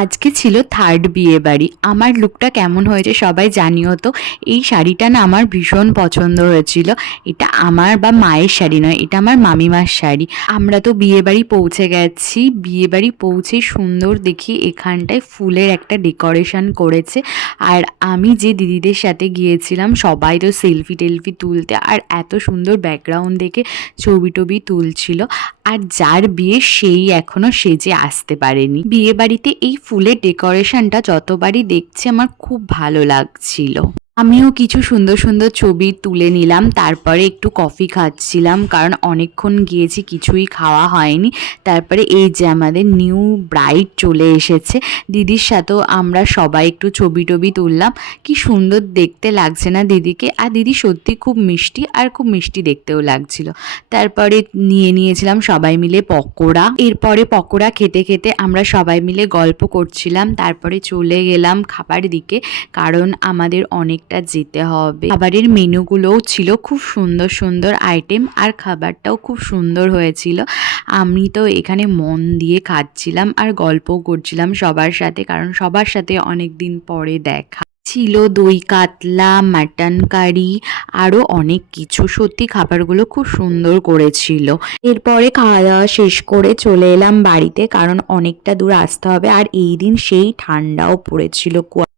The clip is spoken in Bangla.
আজকে ছিল থার্ড বিয়ে বাড়ি। আমার লুকটা কেমন হয়েছে সবাই জানিও তো। এই শাড়িটা না আমার ভীষণ পছন্দ হয়েছিল। এটা আমার বা মায়ের শাড়ি নয়, এটা আমার মামিমার শাড়ি। আমরা তো বিয়ে বাড়ি পৌঁছে গেছি। বিয়ে বাড়ি পৌঁছে সুন্দর দেখি এখানটায় ফুলের একটা ডেকোরেশন করেছে। আর আমি যে দিদিদের সাথে গিয়েছিলাম সবাই তো সেলফি টেলফি তুলতে, আর এত সুন্দর ব্যাকগ্রাউন্ড দেখে ছবি টবি তুলছিল। আর যার বিয়ে সেই এখনো সেজে আসতে পারেনি। বিয়ে বাড়িতে এই ফুলের ডেকোরেশনটা যতবারই দেখছি আমার খুব ভালো লাগছিল। আমিও কিছু সুন্দর সুন্দর ছবি তুলে নিলাম, তারপরে একটু কফি খাচ্ছিলাম কারণ অনেকক্ষণ গিয়েছি কিছুই খাওয়া হয়নি। তারপরে এই যে আমাদের নিউ ব্রাইড চলে এসেছে, দিদির সাথেও আমরা সবাই একটু ছবি টবি তুললাম। কি সুন্দর দেখতে লাগছে না দিদিকে, আর দিদি সত্যি খুব মিষ্টি, আর খুব মিষ্টি দেখতেও লাগছিল। তারপরে নিয়েছিলাম সবাই মিলে পকোড়া। এরপরে পকোড়া খেতে খেতে আমরা সবাই মিলে গল্প করছিলাম। তারপরে চলে গেলাম খাবার দিকে, কারণ আমাদের অনেকটা যেতে হবে। খাবারের মেনুগুলোও ছিল খুব সুন্দর সুন্দর আইটেম, আর খাবারটাও খুব সুন্দর হয়েছিল। আমি তো এখানে মন দিয়ে খাচ্ছিলাম আর গল্পও করছিলাম সবার সাথে, কারণ সবার সাথে অনেক দিন পরে দেখা। ছিল দই কাতলা, মাটন কারি, আরও অনেক কিছু। সত্যি খাবারগুলো খুব সুন্দর করেছিল। এরপরে খাওয়া দাওয়া শেষ করে চলে এলাম বাড়িতে, কারণ অনেকটা দূর আসতে হবে, আর এই দিন সেই ঠান্ডাও পড়েছিল।